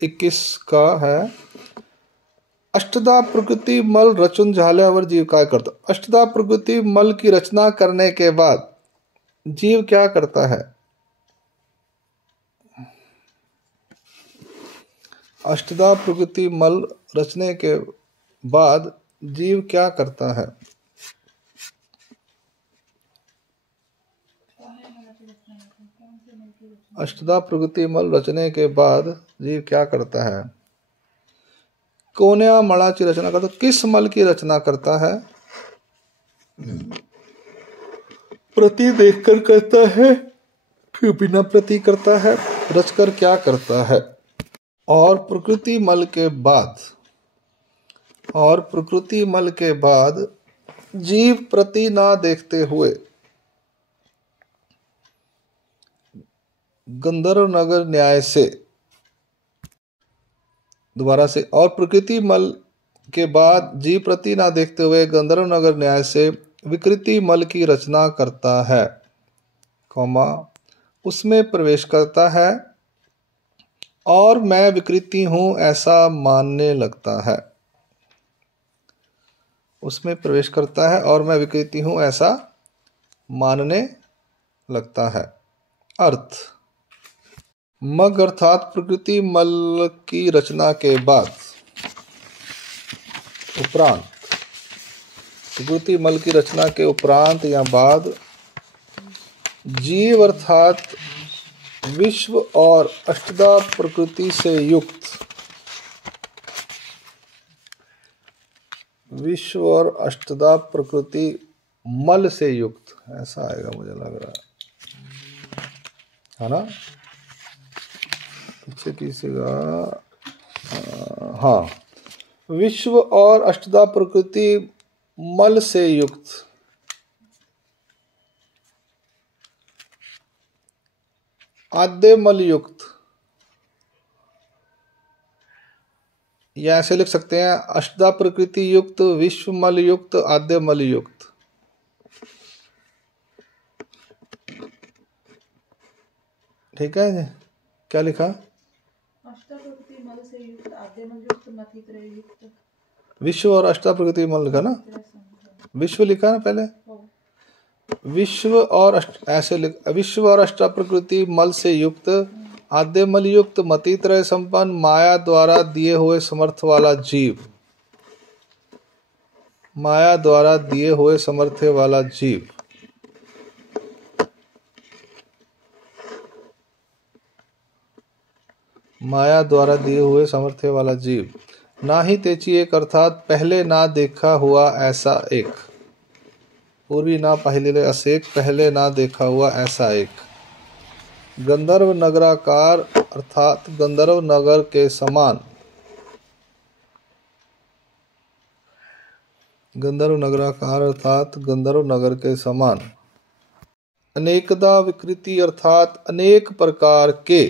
21 का है, अष्टधा प्रकृति मल रचन झाल्यावर जीव काय करता। अष्टधा प्रकृति मल की रचना करने के बाद जीव क्या करता है। अष्टधा प्रकृति मल रचने के बाद जीव क्या करता है। अष्टधा प्रकृति मल रचने के बाद जीव क्या करता है। कोन्या मलाची रचना करता, किस मल की रचना करता है। प्रति देखकर करता है फिर बिना प्रति करता है, रचकर क्या करता है। और प्रकृति मल के बाद जीव प्रति ना देखते हुए गंधर्व नगर न्याय से, दोबारा से, और प्रकृति मल के बाद जीव प्रति ना देखते हुए गंधर्व नगर न्याय से विकृति मल की रचना करता है, कौमा उसमें प्रवेश करता है और मैं विकृति हूं ऐसा मानने लगता है। उसमें प्रवेश करता है और मैं विकृति हूं ऐसा मानने लगता है। अर्थ, मग अर्थात प्रकृति मल की रचना के बाद उपरांत, प्रकृति मल की रचना के उपरांत या बाद जीव अर्थात विश्व और अष्टधा प्रकृति से युक्त, विश्व और अष्टधा प्रकृति मल से युक्त, ऐसा आएगा मुझे लग रहा है ना। पीछे किसीगा, हाँ, विश्व और अष्टधा प्रकृति मल से युक्त, आद्य मल युक्त, या ऐसे लिख सकते हैं अष्टधा प्रकृति युक्त, विश्व मल युक्त, आद्य मल युक्त। ठीक है, क्या लिखा। अष्टधा प्रकृति मल से युक्त, आद्य मल युक्त, मतित्रय युक्त। विश्व और अष्टधा प्रकृति मल लिखा ना, विश्व लिखा ना पहले, विश्व और ऐसे लिख, विश्व और अष्टधा प्रकृति मल से युक्त, आद्य मल युक्त, मतित्रय संपन्न, माया द्वारा दिए हुए समर्थ वाला जीव, माया द्वारा दिए हुए समर्थ वाला जीव, माया द्वारा दिए हुए समर्थ वाला जीव। ना ही तेची एक अर्थात पहले ना देखा हुआ ऐसा एक, पूर्वी ना पाहिलेले असे एक, पहले ना देखा हुआ ऐसा एक। गंधर्व नगराकार अर्थात गंधर्व नगर के समान, गंधर्व नगराकार अर्थात गंधर्व नगर के समान। अनेकदा विकृति अर्थात अनेक प्रकार के,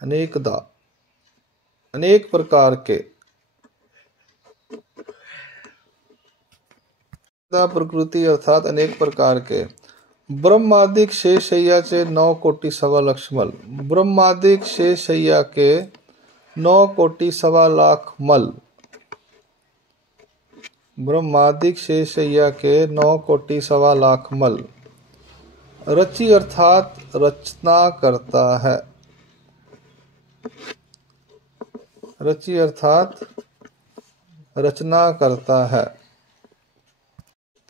अनेकदा अनेक प्रकार के, प्रकृति अर्थात अनेक प्रकार के। ब्रह्मादिक शेषय्याचे 9 कोटि सवा लक्ष मल, ब्रह्मादिक शेषय्या के 9 कोटि सवा लाख मल, ब्रह्मादिक शेषय्या के 9 कोटि सवा लाख मल। रचि अर्थात रचना करता है, रचि अर्थात रचना करता है।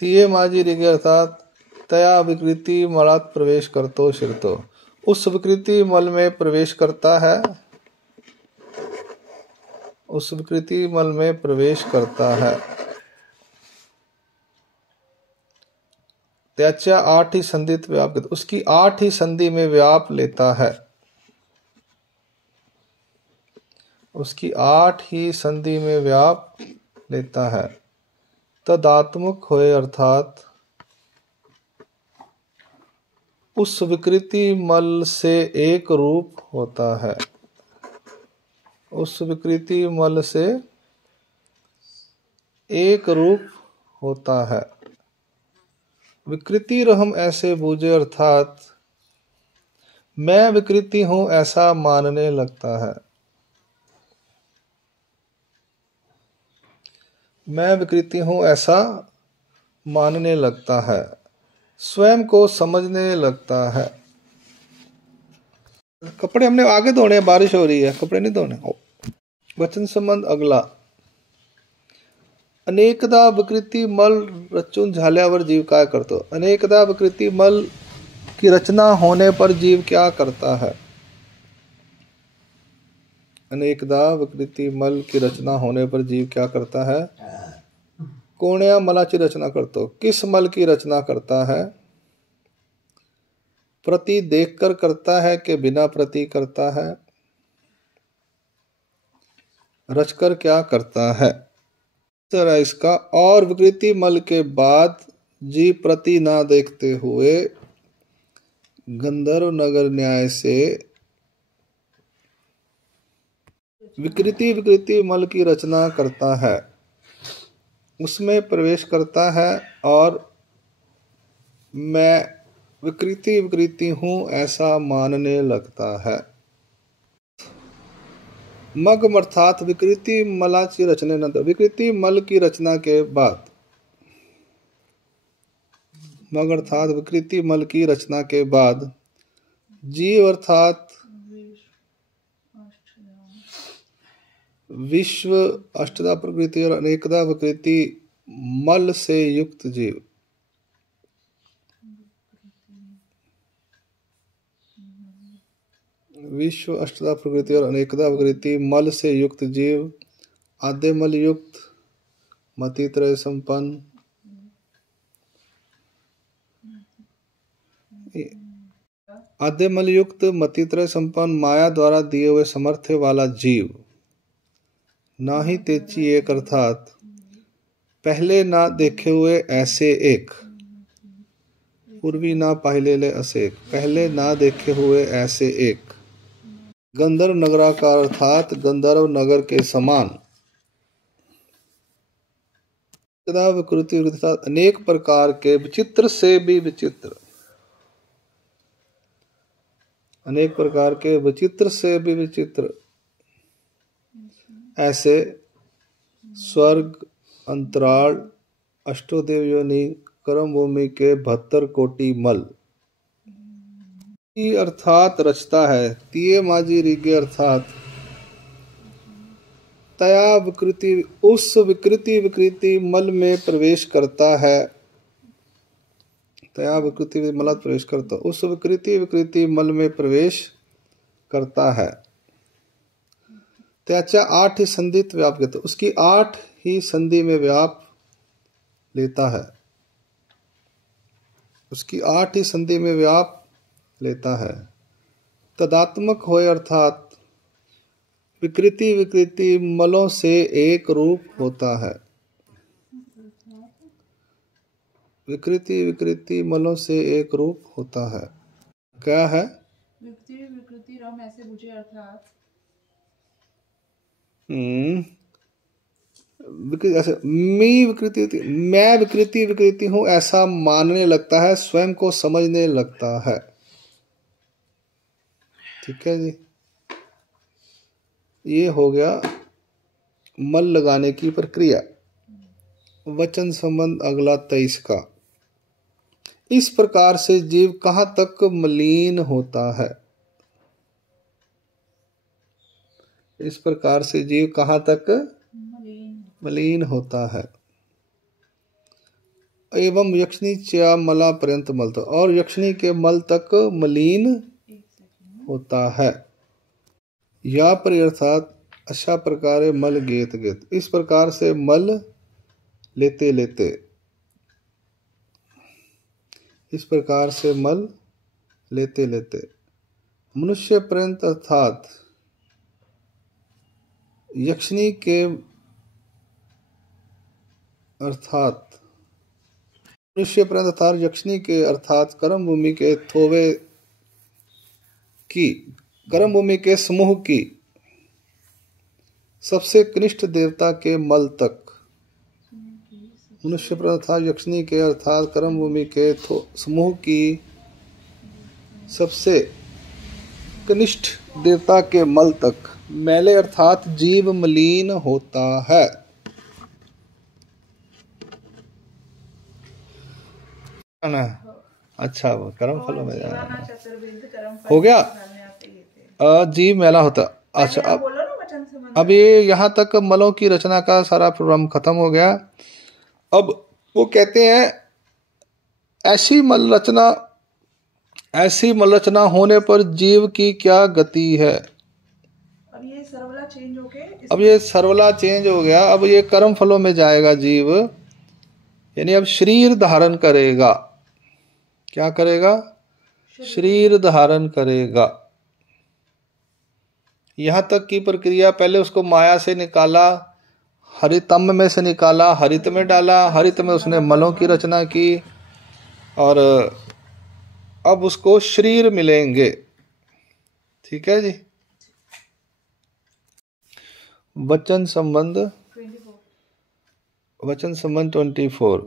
तिये माजी ऋगे अर्थात तया विकृति मलात प्रवेश करतो शिरतो, उस विकृति मल में प्रवेश करता है, उस विकृति मल में प्रवेश करता है। त्याच्या 8 ही संधित व्याप, उसकी 8 ही संधि में व्याप लेता है, उसकी 8 ही संधि में व्याप लेता है। तदात्मक होए अर्थात उस विकृति मल से एक रूप होता है, उस विकृति मल से एक रूप होता है। विकृति रहम ऐसे बूझे अर्थात मैं विकृति हूं ऐसा मानने लगता है। मैं विकृति हूं ऐसा मानने लगता है, स्वयं को समझने लगता है। कपड़े हमने आगे धोने हैं, बारिश हो रही है, कपड़े नहीं धोने। वचन संबंध अगला। अनेकदा विकृति मल रचून झाल्यावर जीव काय करतो। अनेकदा विकृति मल की रचना होने पर जीव क्या करता है। अनेकदा विकृति मल की रचना होने पर जीव क्या करता है। कोण्या मलाची रचना करतो। किस मल की रचना करता है। प्रति देखकर करता है कि बिना प्रति करता है। रचकर क्या करता है। जरा इसका। और विकृति मल के बाद जीव प्रति ना देखते हुए गंधर्व नगर न्याय से विकृति मल की रचना करता है, उसमें प्रवेश करता है और मैं विकृति हूं ऐसा मानने लगता है। मग अर्थात विकृति मलाची रचने नंतर। विकृति मल की रचना के बाद। मग अर्थात विकृति मल की रचना के बाद जीव अर्थात विश्व अष्टधा प्रकृति और अनेकदा विकृति मल से युक्त जीव। विश्व अष्टधा प्रकृति और अनेकदा विकृति मल से युक्त जीव आद्य मल युक्त मतित्रय संपन्न आद्य मल युक्त मतित्रय संपन्न माया द्वारा दिए हुए सामर्थ्य वाला जीव। ना ही तेची एक अर्थात पहले ना देखे हुए ऐसे एक। पूर्वी ना पाहिलेले असे एक। पहले ना देखे हुए ऐसे एक। गंधर्व नगराकार अर्थात गंधर्व नगर के समान। विकृति अनेक प्रकार के विचित्र से भी विचित्र। अनेक प्रकार के विचित्र से भी विचित्र ऐसे स्वर्ग अंतराल अष्टोदेव योनि कर्म भूमि के 72 कोटि मल अर्थात रचता है। तिये माजी रीगे अर्थात तया विकृति उस विकृति मल में प्रवेश करता है। तया विकृति मल प्रवेश करता उस विकृति मल में प्रवेश करता है। त्याच्या 8 ही संधित व्याप लेता। उसकी 8 ही संधि में व्याप लेता है। उसकी 8 ही संधि में व्याप लेता है। तदात्मक होए अर्थात विकृति मलों से एक रूप होता है। विकृति मलों से एक रूप होता है। क्या है। विकृति रम ऐसे बुझे अर्थात ऐसे मैं विकृति हूं ऐसा मानने लगता है, स्वयं को समझने लगता है। ठीक है जी। ये हो गया मल लगाने की प्रक्रिया। वचन संबंध अगला 23 का। इस प्रकार से जीव कहां तक मलिन होता है। इस प्रकार से जीव कहां तक मलिन होता है। एवं यक्षिणी च्या मला पर्यंत मलता और यक्षिणी के मल तक मलिन होता है। या पर अर्थात अशा प्रकारे मल गेत गेत। इस प्रकार से मल लेते लेते। इस प्रकार से मल लेते लेते मनुष्य पर्यंत अर्थात यक्षिणी के अर्थात मनुष्य पर्यंत अर्थात यक्षिणी के अर्थात कर्म भूमि के थोवे की कर्म भूमि के समूह की सबसे कनिष्ठ देवता के मल तक। मनुष्य पर्यंत अर्थात यक्षिणी के अर्थात कर्म भूमि के समूह की सबसे कनिष्ठ देवता के मल तक मैले अर्थात जीव मलिन होता है। ना अच्छा, वो कर्म फलों में हो गया, जीव मैला होता। अच्छा, अब ये यहाँ तक मलों की रचना का सारा प्रोग्राम खत्म हो गया। अब वो कहते हैं ऐसी मल रचना होने पर जीव की क्या गति है। अब ये सर्वला चेंज हो गया, अब ये कर्म फलों में जाएगा जीव, यानी अब शरीर धारण करेगा। क्या करेगा? शरीर धारण करेगा। यहां तक की प्रक्रिया, पहले उसको माया से निकाला, हरितम में से निकाला, हरित में डाला, हरित में उसने मलों की रचना की, और अब उसको शरीर मिलेंगे। ठीक है जी। वचन संबंध 24,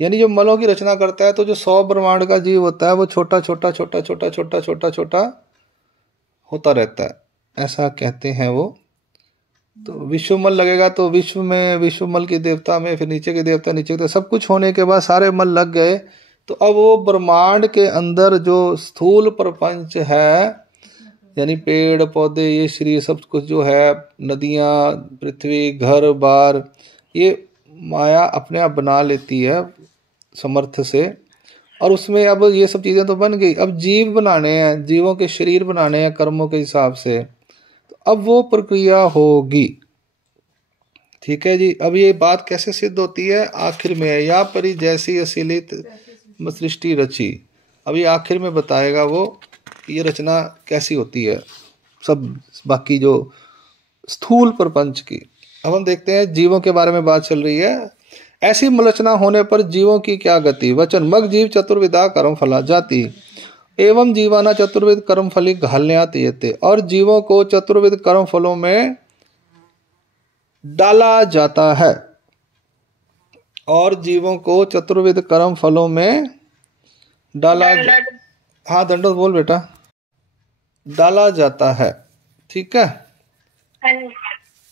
यानी जो मलों की रचना करता है तो जो 100 ब्रह्मांड का जीव होता है वो छोटा छोटा छोटा छोटा छोटा छोटा छोटा होता रहता है, ऐसा कहते हैं वो। तो विश्वमल लगेगा तो विश्व में, विश्वमल की देवता में, फिर नीचे के देवता, नीचे के, सब कुछ होने के बाद सारे मल लग गए। तो अब वो ब्रह्मांड के अंदर जो स्थूल प्रपंच है, यानी पेड़ पौधे, ये शरीर, सब कुछ जो है, नदियाँ, पृथ्वी, घर बार, ये माया अपने आप बना लेती है समर्थ से। और उसमें अब ये सब चीज़ें तो बन गई, अब जीव बनाने हैं, जीवों के शरीर बनाने हैं कर्मों के हिसाब से। तो अब वो प्रक्रिया होगी। ठीक है जी। अब ये बात कैसे सिद्ध होती है? आखिर में, या परी जैसी असीलित सृष्टि रची। अब ये आखिर में बताएगा वो कि ये रचना कैसी होती है, सब बाकी जो स्थूल प्रपंच की। अब हम देखते हैं, जीवों के बारे में बात चल रही है। ऐसी मलचना होने पर जीवों की क्या गति। वचन मग जीव चतुर्विधा कर्म फला जाति एवं जीवाना चतुर्विध कर्म फली घालन्यात येते। और जीवों को चतुर्विध कर्म फलों में डाला जाता है, और जीवों को चतुर्विध कर्म फलों में डाला, हाँ दंडोत बोल बेटा, डाला जाता है। ठीक है।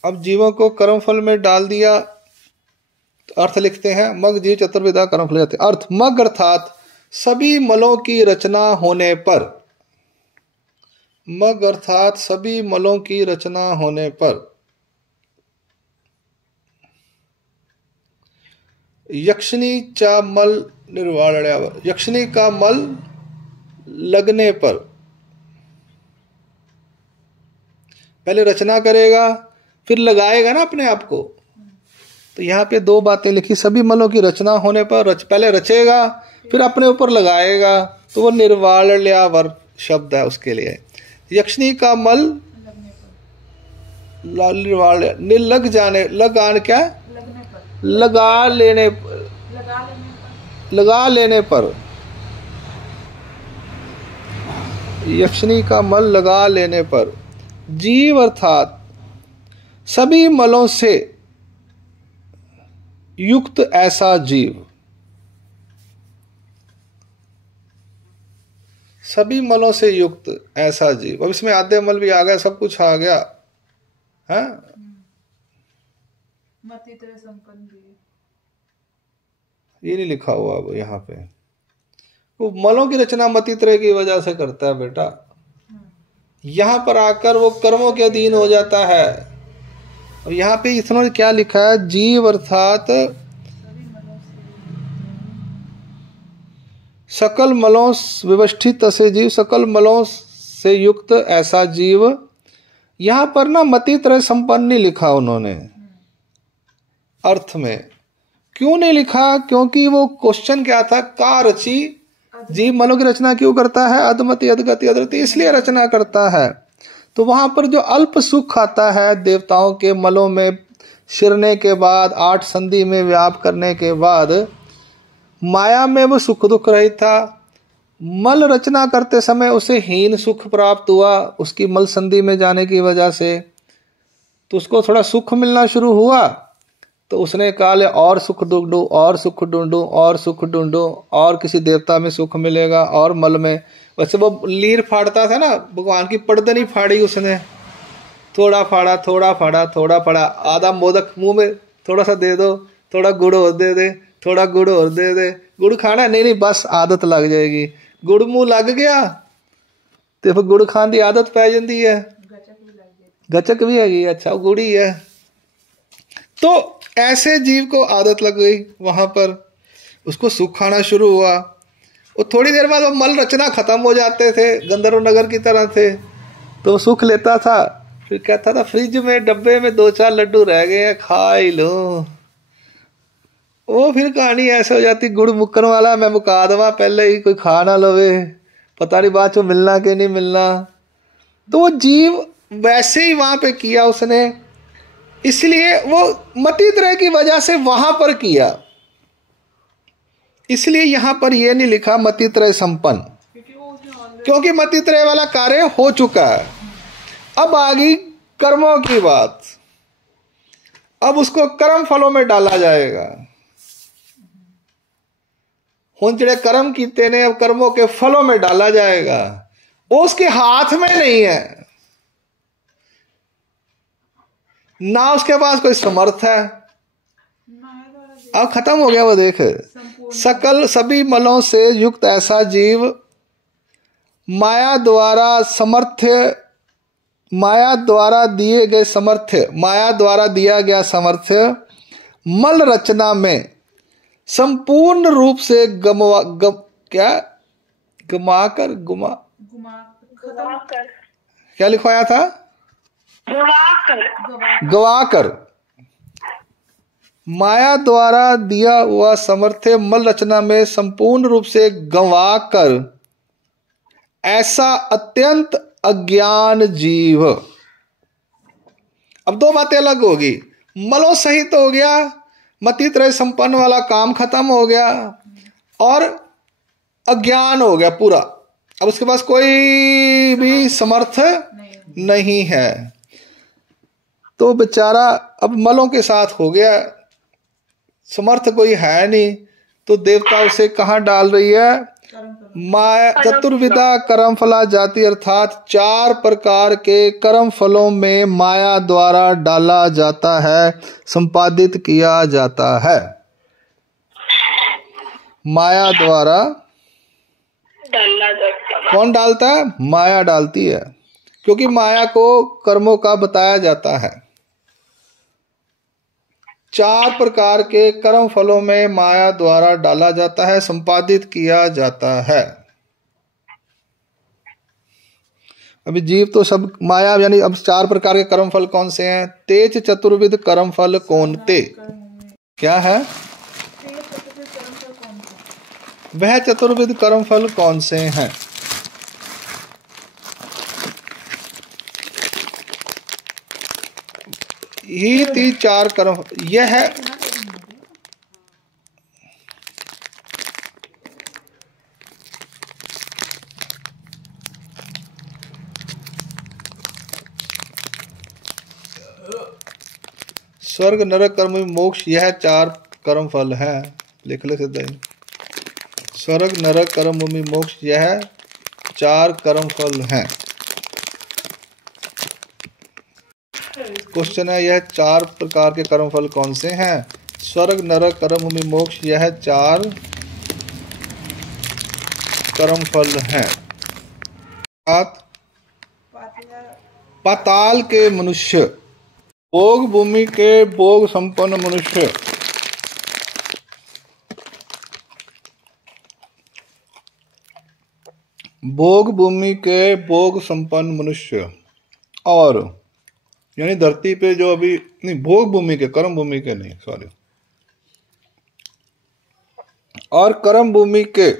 अब जीवों को कर्म फल में डाल दिया, तो अर्थ लिखते हैं मग जीव चतुर्विधा कर्म फल जाते। अर्थ मग अर्थात सभी मलों की रचना होने पर, मग अर्थात सभी मलों की रचना होने पर, यक्षिणी चा मल निर्वाण, यक्षिणी का मल लगने पर, पहले रचना करेगा फिर लगाएगा ना अपने आप को। तो यहाँ पे दो बातें लिखी, सभी मलों की रचना होने पर पहले रचेगा फिर अपने ऊपर लगाएगा, तो वो निर्वाल्यावर शब्द है उसके लिए। यक्षिणी का मल लग जाने, लगान क्या, लगा लेने पर, यक्षिणी का मल लगा लेने पर, जीव अर्थात सभी मलों से युक्त ऐसा जीव, सभी मलों से युक्त ऐसा जीव। अब इसमें आद्य मल भी आ गया, सब कुछ आ गया है। ये नहीं लिखा हुआ अब यहाँ पे। वो मलों की रचना मतित्रय की वजह से करता है बेटा। यहाँ पर आकर वो कर्मों के अधीन हो जाता है। और यहाँ पे इन्होंने क्या लिखा है, जीव अर्थात सकल मलों विवस्थित से जीव, सकल मलों से युक्त ऐसा जीव। यहाँ पर ना मतित्रय संपन्न नहीं लिखा उन्होंने अर्थ में। क्यों नहीं लिखा? क्योंकि वो क्वेश्चन क्या था, का रची, जीव मलों की रचना क्यों करता है, अधमति अधगति अधरति, इसलिए रचना करता है। तो वहां पर जो अल्प सुख आता है देवताओं के मलों में शिरने के बाद, 8 संधि में व्याप करने के बाद, माया में वो सुख दुख रहित था। मल रचना करते समय उसे हीन सुख प्राप्त हुआ उसकी मल संधि में जाने की वजह से, तो उसको थोड़ा सुख मिलना शुरू हुआ। तो उसने कहा ले और सुख ढूंढूं, और सुख ढूंढूं, और सुख ढूंढूं, और किसी देवता में सुख मिलेगा, और मल में। वैसे वो लीर फाड़ता था ना, भगवान की पड़दनी फाड़ी उसने, थोड़ा फाड़ा थोड़ा फाड़ा थोड़ा फाड़ा, आधा मोदक मुंह में थोड़ा सा दे दो, थोड़ा गुड़ और दे दे, थोड़ा गुड़ और दे दे, गुड़ खाना नहीं नहीं बस आदत लग जाएगी, गुड़ मुंह लग गया तो फिर गुड़ खान की आदत पै जाती है, गचक भी हैगी, अच्छा वो गुड़ ही है। तो ऐसे जीव को आदत लग गई वहां पर, उसको सुख खाना शुरू हुआ, वो थोड़ी देर बाद वो मल रचना खत्म हो जाते थे, गंधर्व नगर की तरह थे, तो सुख लेता था, फिर कहता था फ्रिज में डब्बे में 2-4 लड्डू रह गए हैं खा ही लो। वो फिर कहानी ऐसे हो जाती, गुड़ मुक्कन वाला मैं मुका दवा पहले ही, कोई खा ना लवे, पता नहीं बाद में मिलना कि नहीं मिलना। तो वो जीव वैसे ही वहां पे किया उसने, इसलिए वो मति त्रय की वजह से वहां पर किया, इसलिए यहां पर यह नहीं लिखा मति त्रय संपन्न, क्योंकि मति त्रय वाला कार्य हो चुका है। अब आ गई कर्मों की बात, अब उसको कर्म फलों में डाला जाएगा। हुन जेड़े कर्म कीते ने अब कर्मों के फलों में डाला जाएगा, वो उसके हाथ में नहीं है, ना उसके पास कोई समर्थ है। अब खत्म हो गया वो, देख सकल सभी मलों से युक्त ऐसा जीव माया द्वारा दिए गए समर्थ्य, माया द्वारा दिया गया समर्थ्य मल रचना में संपूर्ण रूप से क्या लिखवाया था, गवाकर, माया द्वारा दिया हुआ समर्थ्य मल रचना में संपूर्ण रूप से गंवाकर ऐसा अत्यंत अज्ञान जीव। अब दो बातें अलग होगी, मलों सहित हो गया, मति त्रय संपन्न वाला काम खत्म हो गया, और अज्ञान हो गया पूरा, अब उसके पास कोई भी समर्थ नहीं है। तो बेचारा अब मलों के साथ हो गया, समर्थ कोई है नहीं, तो देवता उसे कहां डाल रही है, माया चतुर्विधा कर्म फला जाति, अर्थात 4 प्रकार के कर्म फलों में माया द्वारा डाला जाता है, संपादित किया जाता है। माया द्वारा कौन डालता है, माया डालती है, क्योंकि माया को कर्मों का बताया जाता है। 4 प्रकार के कर्म फलों में माया द्वारा डाला जाता है, संपादित किया जाता है। अभी जीव तो सब माया, यानी अब 4 प्रकार के कर्म फल कौन से हैं, तेज चतुर्विध कर्म फल कौन ते, क्या है वह चतुर्विध कर्म फल कौन से हैं। ही 4 कर्म, यह है स्वर्ग नरक कर्म मोक्ष, यह 4 कर्म फल है, लिख ले सीधा ही, स्वर्ग नरक कर्म भूमि मोक्ष, यह 4 कर्म फल हैं। क्वेश्चन है, यह 4 प्रकार के कर्म फल कौन से हैं, स्वर्ग नरक कर्म भूमि मोक्ष, यह 4 कर्म फल हैं। पाताल के मनुष्य, भोग भूमि के भोग संपन्न मनुष्य, भोग भूमि के भोग संपन्न मनुष्य, और यानी धरती पे जो अभी नहीं, भोग भूमि के, कर्म भूमि के नहीं, सॉरी, और कर्म भूमि के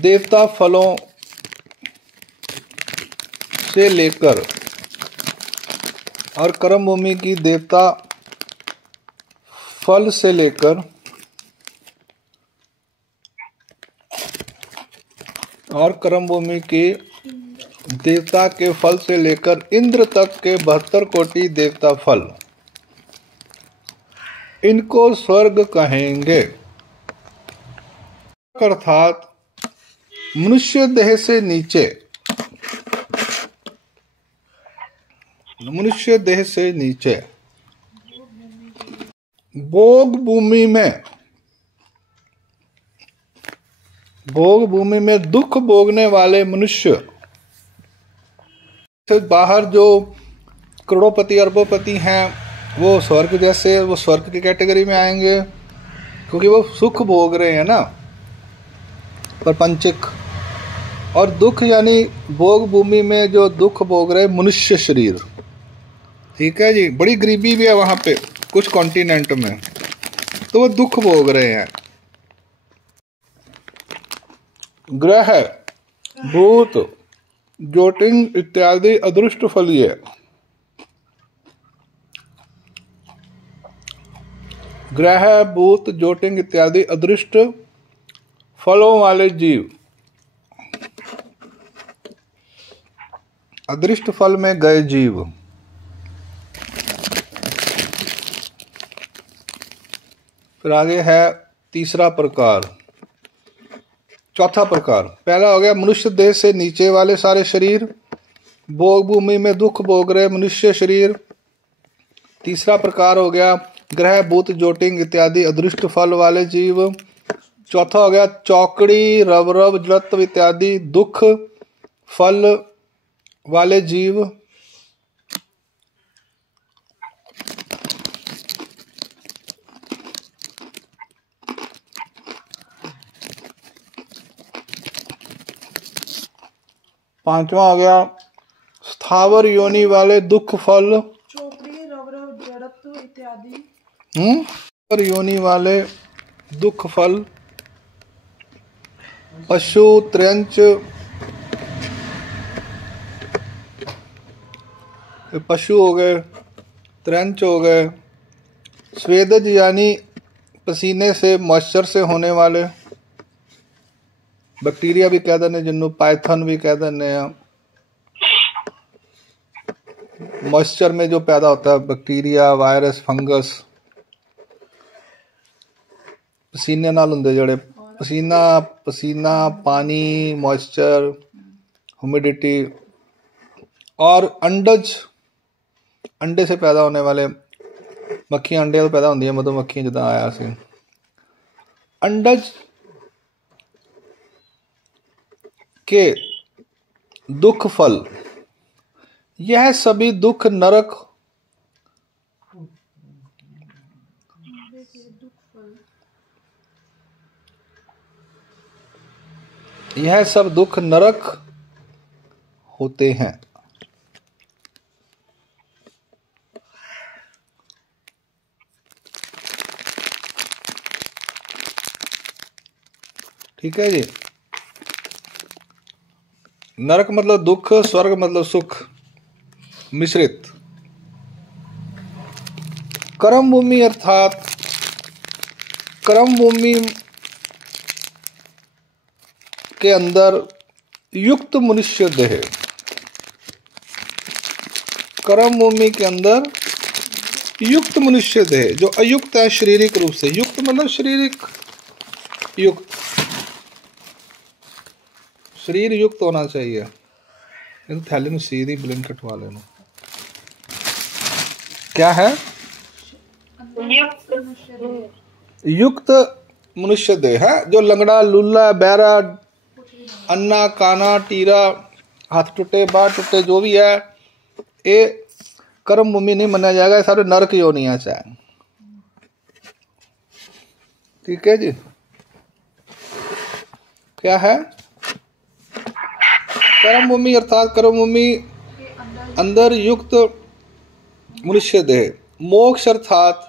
देवता फलों से लेकर, और कर्म भूमि की देवता फल से लेकर, और कर्म भूमि की देवता के फल से लेकर इंद्र तक के 72 कोटि देवता फल, इनको स्वर्ग कहेंगे। मोक्ष अर्थात मनुष्य देह से नीचे, मनुष्य देह से नीचे भोग भूमि में, भोग भूमि में दुख भोगने वाले मनुष्य से बाहर जो करोड़पति अरबोपति हैं वो स्वर्ग जैसे, वो स्वर्ग की कैटेगरी में आएंगे क्योंकि वो सुख भोग रहे हैं ना प्रपंचिक। और दुख यानी भोग भूमि में जो दुख भोग रहे मनुष्य शरीर, ठीक है जी। बड़ी गरीबी भी है वहाँ पे कुछ कॉन्टिनेंट में, तो वो दुख भोग रहे हैं। ग्रह, भूत, ज्योतिंग इत्यादि अदृष्ट फलीय, ग्रह, भूत, ज्योतिंग इत्यादि अदृष्ट फलों वाले जीव, अदृष्ट फल में गए जीव। फिर आगे है तीसरा प्रकार, चौथा प्रकार। पहला हो गया मनुष्य देह से नीचे वाले सारे शरीर, भोग भूमि में दुख भोग रहे मनुष्य शरीर। तीसरा प्रकार हो गया ग्रह, भूत, ज्योतिंग इत्यादि अदृष्ट फल वाले जीव। चौथा हो गया चौकड़ी, रवरव, जड़त्व इत्यादि दुख फल वाले जीव। पांचवा हो गया स्थावर योनि वाले दुख फल, चौकड़ी, रवरव, जड़त्व इत्यादि स्थावर योनि वाले दुख फल। पशु, त्रयंच, पशु हो गए, त्रयंच हो गए, स्वेदज यानी पसीने से मॉइस्चर से होने वाले, बैक्टीरिया भी कह देने जिन्हों, पाइथन भी कह देने। मॉइस्चर में जो पैदा होता है बैक्टीरिया, वायरस, फंगस, पसीने नाल हुंदे जड़े, पसीना, पानी, मॉइस्चर, ह्यूमिडिटी। और अंडज, अंडे से पैदा होने वाले, मक्खियां अंडे तो पैदा होंदी है, मधुमक्खियां जिदा आया सी। अंडज के दुख फल, यह सभी दुख नरक, यह सब दुख नरक होते हैं। ठीक है जी। नरक मतलब दुख, स्वर्ग मतलब सुख मिश्रित। कर्म भूमि अर्थात कर्म भूमि के अंदर युक्त मनुष्य देह, कर्म भूमि के अंदर युक्त मनुष्य देह जो अयुक्त है शारीरिक रूप से, युक्त मतलब शारीरिक युक्त, शरीर युक्त होना चाहिए। इन थैले में सीधी ब्लिंक कटवा लेना। क्या है? युक्त मनुष्य देह है जो लंगड़ा, लूला, बहरा, अन्ना, काना, टीरा, हाथ टूटे, बाह टूटे जो भी है, ये कर्म भूमि नहीं माना जाएगा। ये सारे नरक योनियां चाहे। ठीक है जी। क्या है? कर्म भूमि अर्थात कर्म भूमि अंदर युक्त मनुष्य देह। मोक्ष अर्थात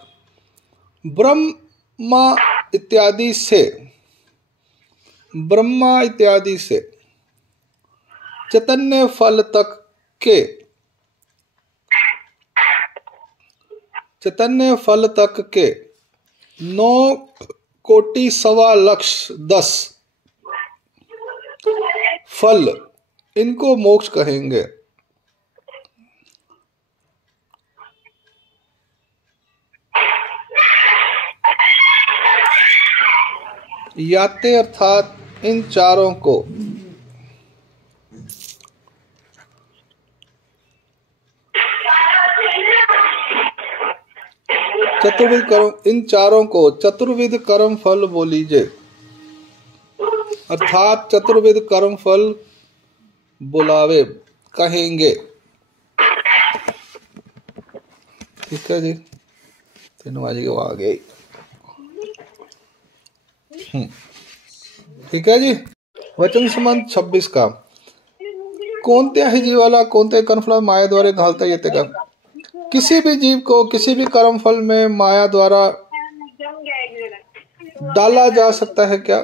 ब्रह्मा इत्यादि से, ब्रह्मा इत्यादि से चैतन्य फल तक के, चैतन्य फल तक के 9 कोटि सवा लक्ष 10 फल, इनको मोक्ष कहेंगे। याते अर्थात इन चारों को चतुर्विध कर्म, इन चारों को चतुर्विध कर्म फल बोलीजे, अर्थात चतुर्विध कर्म फल बुलावे कहेंगे। ठीक है जी, 3 बजे के आ गए। ठीक है जी। वचन संबंध 26 का कोणत्याही जीवाला कोणत्याही कर्मफल मायाद्वारे घालता येते का? किसी भी जीव को किसी भी कर्मफल में माया द्वारा डाला जा सकता है क्या?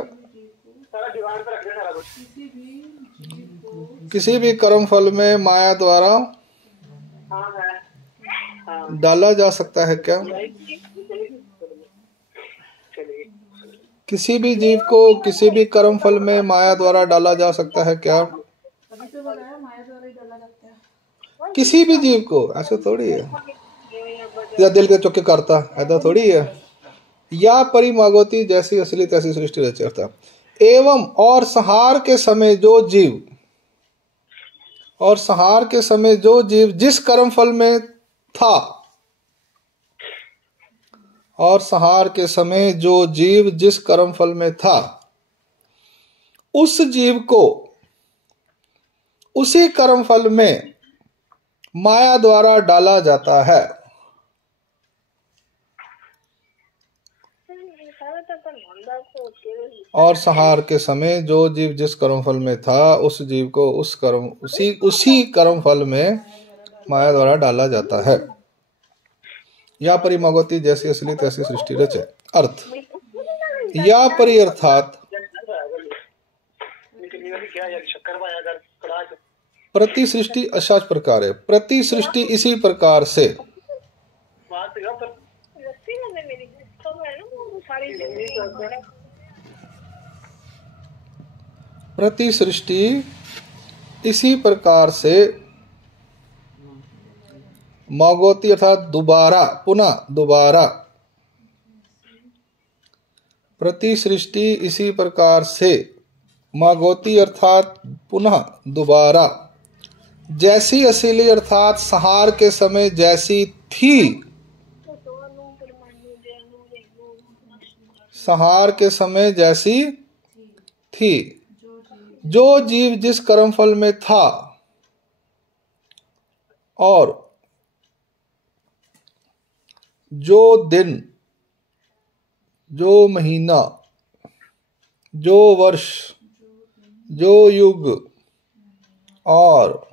किसी भी कर्मफल में माया द्वारा डाला जा सकता है क्या? किसी भी जीव को किसी भी कर्मफल में माया द्वारा डाला जा सकता है क्या? किसी भी जीव को, ऐसा थोड़ी है या दिल के चौके करता, ऐसा थोड़ी है। या परिमागोती जैसी असली तैसी सृष्टि रचयिता। एवं और संहार के समय जो जीव, और संहार के समय जो जीव जिस कर्मफल में था, और संहार के समय जो जीव जिस कर्मफल में था, उस जीव को उसी कर्मफल में माया द्वारा डाला जाता है। और संहार के समय जो जीव जिस कर्मफल में था, उस जीव को उसी कर्मफल में माया द्वारा डाला जाता है। या परिमागोती जैसी असली तैसी सृष्टि रचे। अर्थ या परि अर्थात प्रति सृष्टि अशाच प्रकार है। प्रति सृष्टि इसी प्रकार से, प्रति सृष्टि इसी प्रकार से मागोती अर्थात दोबारा, पुनः दोबारा। प्रति सृष्टि इसी प्रकार से मागोती अर्थात पुनः दोबारा, जैसी असली अर्थात संहार के समय जैसी थी, संहार के समय जैसी थी, जो जीव जिस कर्मफल में था, और जो दिन, जो महीना, जो वर्ष, जो युग, और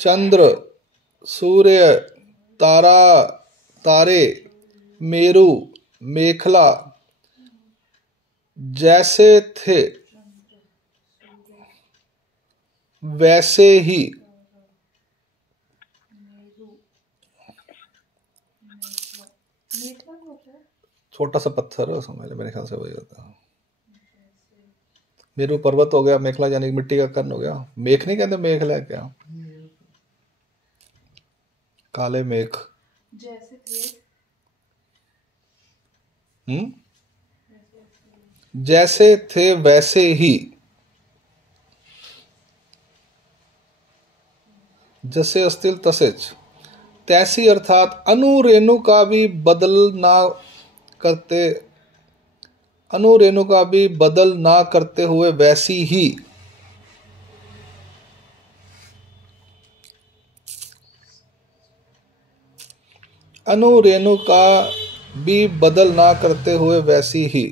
चंद्र, सूर्य, तारा, तारे, मेरु, मेखला जैसे थे वैसे ही छोटा सा पत्थर है, समझ ले, मेरे ख्याल से वही होता है। मेरु पर्वत हो गया, मेखला यानी मिट्टी का कण हो गया। मेख नहीं कहते, मेखला है क्या? काले मेघ जैसे थे, जैसे थे वैसे ही, जैसे अस्तिल तसेच, तैसी अर्थात अनुरेणु का भी बदल ना करते, अनुरेणु का भी बदल ना करते हुए वैसी ही, अनुरेणु का भी बदल ना करते हुए वैसी ही,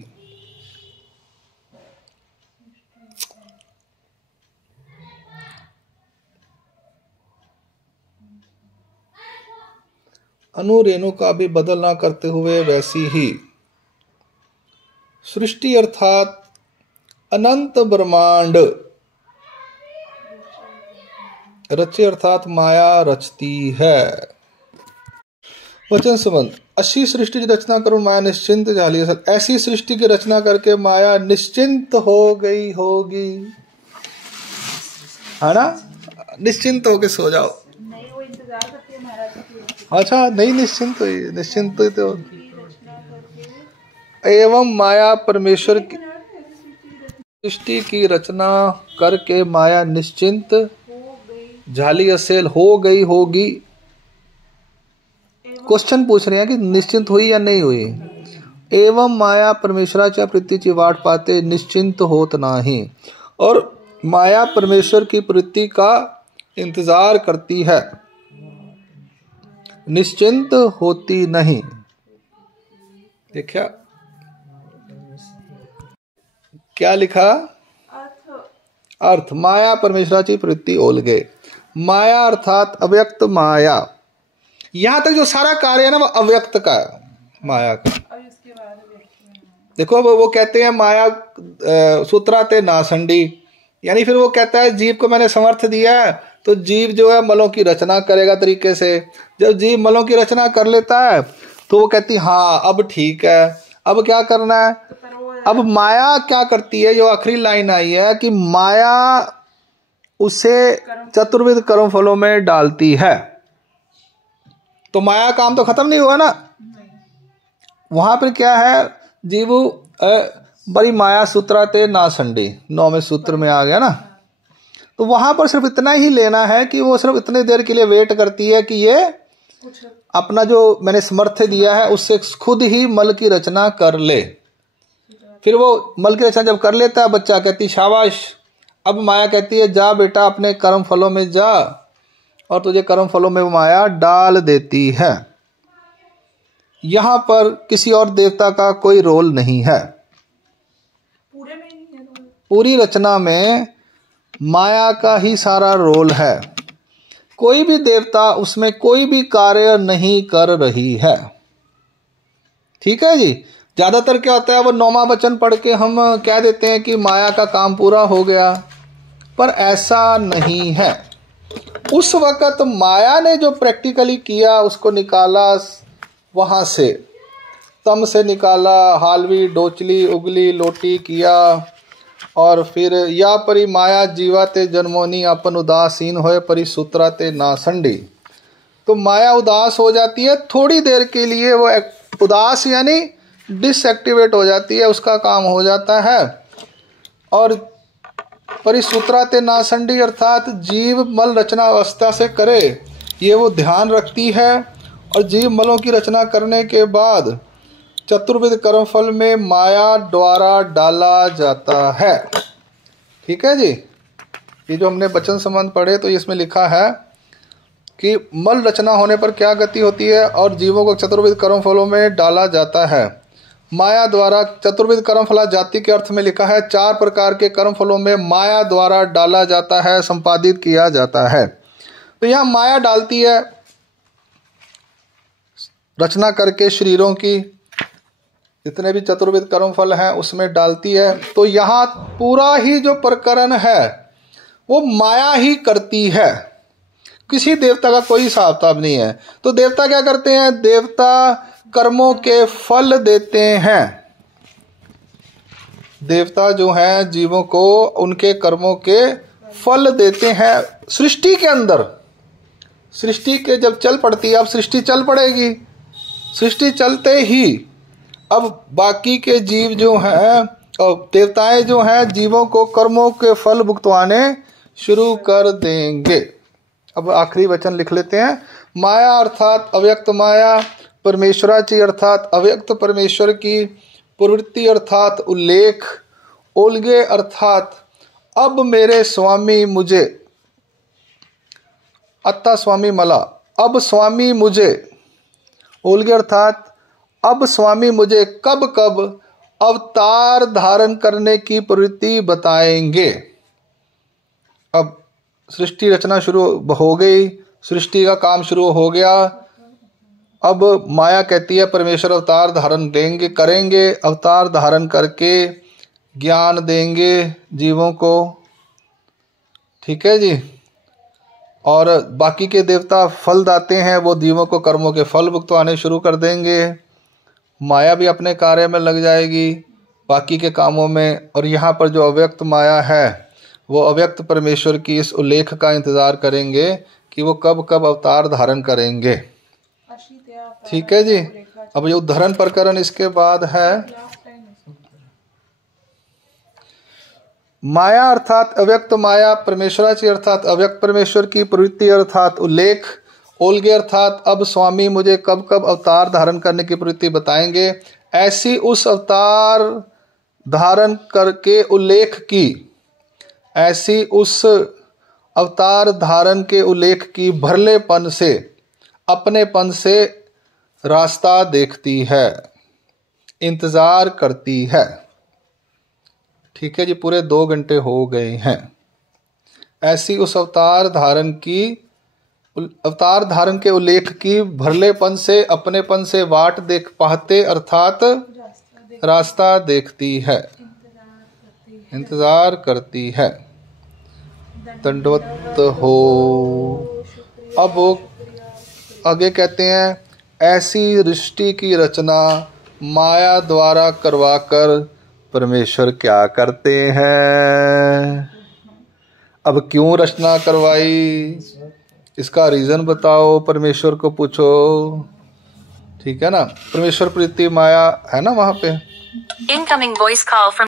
अनुरेणु का भी बदल ना करते हुए वैसी ही, सृष्टि अर्थात अनंत ब्रह्मांड रचे अर्थात माया रचती है। वचन संबंध अशी सृष्टि की रचना करो माया निश्चिंत झाली। ऐसी सृष्टि की रचना करके माया निश्चिंत हो गई होगी, है ना? निश्चिंत होके सो जाओ। नहीं, वो इंतजार करती है महाराज की। अच्छा, नहीं निश्चिंत हुई, निश्चिंत हुई तो। एवं माया परमेश्वर की सृष्टि की रचना करके माया निश्चिंत हो गई झाली असेल हो गई होगी। क्वेश्चन पूछ रहे हैं कि निश्चिंत हुई या नहीं हुई। एवं माया परमेश्वराच्या प्रीतीची वाट पाते निश्चिंत होत नाही। और माया परमेश्वर की प्रीति का इंतजार करती है, निश्चिंत होती नहीं। देखा क्या लिखा? अर्थ माया परमेश्वराची प्रीति ओलगे। माया अर्थात अव्यक्त माया। यहां तक जो सारा कार्य है ना वो अव्यक्त का है, माया का। अब इसके बाद देखो अब वो कहते हैं माया सूत्राते नासंडी, यानी फिर वो कहता है जीव को मैंने समर्थ दिया है तो जीव जो है मलों की रचना करेगा तरीके से। जब जीव मलों की रचना कर लेता है तो वो कहती हाँ अब ठीक है, अब क्या करना है। अब माया क्या करती है, जो आखिरी लाइन आई है कि माया उसे चतुर्विध कर्म फलों में डालती है। तो माया काम तो खत्म नहीं हुआ ना। वहां पर क्या है, जीवु बड़ी माया सूत्राते नासंडी 9वें सूत्र में आ गया ना। तो वहां पर सिर्फ इतना ही लेना है कि वो सिर्फ इतने देर के लिए वेट करती है कि ये अपना जो मैंने समर्थ दिया है उससे खुद ही मल की रचना कर ले। फिर वो मल की रचना जब कर लेता है बच्चा कहती शाबाश। अब माया कहती है जा बेटा अपने कर्म फलों में जा, और तुझे कर्म फलों में वो माया डाल देती है। यहां पर किसी और देवता का कोई रोल नहीं है। पूरे में नहीं है तो पूरी रचना में माया का ही सारा रोल है। कोई भी देवता उसमें कोई भी कार्य नहीं कर रही है। ठीक है जी। ज्यादातर क्या होता है, वो 9वां वचन पढ़ के हम कह देते हैं कि माया का काम पूरा हो गया, पर ऐसा नहीं है। उस वक्त माया ने जो प्रैक्टिकली किया उसको निकाला वहां से, तम से निकाला, हालवी डोचली उगली लोटी किया, और फिर या परी माया जीवाते जन्मोनी अपन उदासीन होए परी सूत्राते नासंडी। तो माया उदास हो जाती है थोड़ी देर के लिए, वो उदास यानी डिसएक्टिवेट हो जाती है, उसका काम हो जाता है। और परिसूत्राते नासंडी अर्थात जीव मल रचना अवस्था से करे ये वो ध्यान रखती है। और जीव मलों की रचना करने के बाद चतुर्विध कर्मफल में माया द्वारा डाला जाता है। ठीक है जी। ये जो हमने वचन संबंध पढ़े तो इसमें लिखा है कि मल रचना होने पर क्या गति होती है, और जीवों को चतुर्विध कर्मफलों में डाला जाता है माया द्वारा। चतुर्विध कर्मफला जाति के अर्थ में लिखा है 4 प्रकार के कर्मफलों में माया द्वारा डाला जाता है, संपादित किया जाता है। तो यहाँ माया डालती है रचना करके शरीरों की, जितने भी चतुर्विध कर्मफल हैं उसमें डालती है। तो यहाँ पूरा ही जो प्रकरण है वो माया ही करती है, किसी देवता का कोई हिसाब किताब नहीं है। तो देवता क्या करते हैं, देवता कर्मों के फल देते हैं। देवता जो हैं जीवों को उनके कर्मों के फल देते हैं सृष्टि के अंदर। सृष्टि के जब चल पड़ती है, अब सृष्टि चल पड़ेगी, सृष्टि चलते ही अब बाकी के जीव जो हैं और देवताएं जो हैं जीवों को कर्मों के फल भुगतवाने शुरू कर देंगे। अब आखिरी वचन लिख लेते हैं। माया अर्थात अव्यक्त माया, परमेश्वराची अर्थात अव्यक्त परमेश्वर की, प्रवृत्ति अर्थात उल्लेख, ओलगे अर्थात अब मेरे स्वामी मुझे, अत्ता स्वामी मला, अब स्वामी मुझे, ओलगे अर्थात अब स्वामी मुझे कब कब अवतार धारण करने की प्रवृत्ति बताएंगे। अब सृष्टि रचना शुरू हो गई, सृष्टि का काम शुरू हो गया। अब माया कहती है परमेश्वर अवतार धारण देंगे, करेंगे, अवतार धारण करके ज्ञान देंगे जीवों को। ठीक है जी। और बाकी के देवता फल दाते हैं, वो जीवों को कर्मों के फल भुगतवाने शुरू कर देंगे। माया भी अपने कार्य में लग जाएगी बाकी के कामों में। और यहाँ पर जो अव्यक्त माया है वो अव्यक्त परमेश्वर की इस उल्लेख का इंतजार करेंगे कि वो कब कब अवतार धारण करेंगे। ठीक है जी। अब ये उद्धरण प्रकरण इसके बाद है माया अर्थात अव्यक्त माया परमेश्वराची अर्थात अव्यक्त परमेश्वर की प्रवृत्ति अर्थात उल्लेख। ओल्गे अर्थात अब स्वामी मुझे कब कब अवतार धारण करने की प्रवृत्ति बताएंगे। ऐसी उस अवतार धारण करके उल्लेख की, ऐसी उस अवतार धारण के उल्लेख की भरलेपन से अपनेपन से रास्ता देखती है, इंतजार करती है। ठीक है जी, पूरे 2 घंटे हो गए हैं। ऐसी उस अवतार धारण के उल्लेख की भरलेपन से अपनेपन से वाट देख पाते अर्थात रास्ता देखती है, इंतजार करती है। दंडवत हो। अब वो आगे कहते हैं, ऐसी सृष्टि की रचना माया द्वारा करवाकर परमेश्वर क्या करते हैं। अब क्यों रचना करवाई, इसका रीजन बताओ, परमेश्वर को पूछो। ठीक है ना, परमेश्वर प्रीति माया है ना वहां पे। Incoming voice call from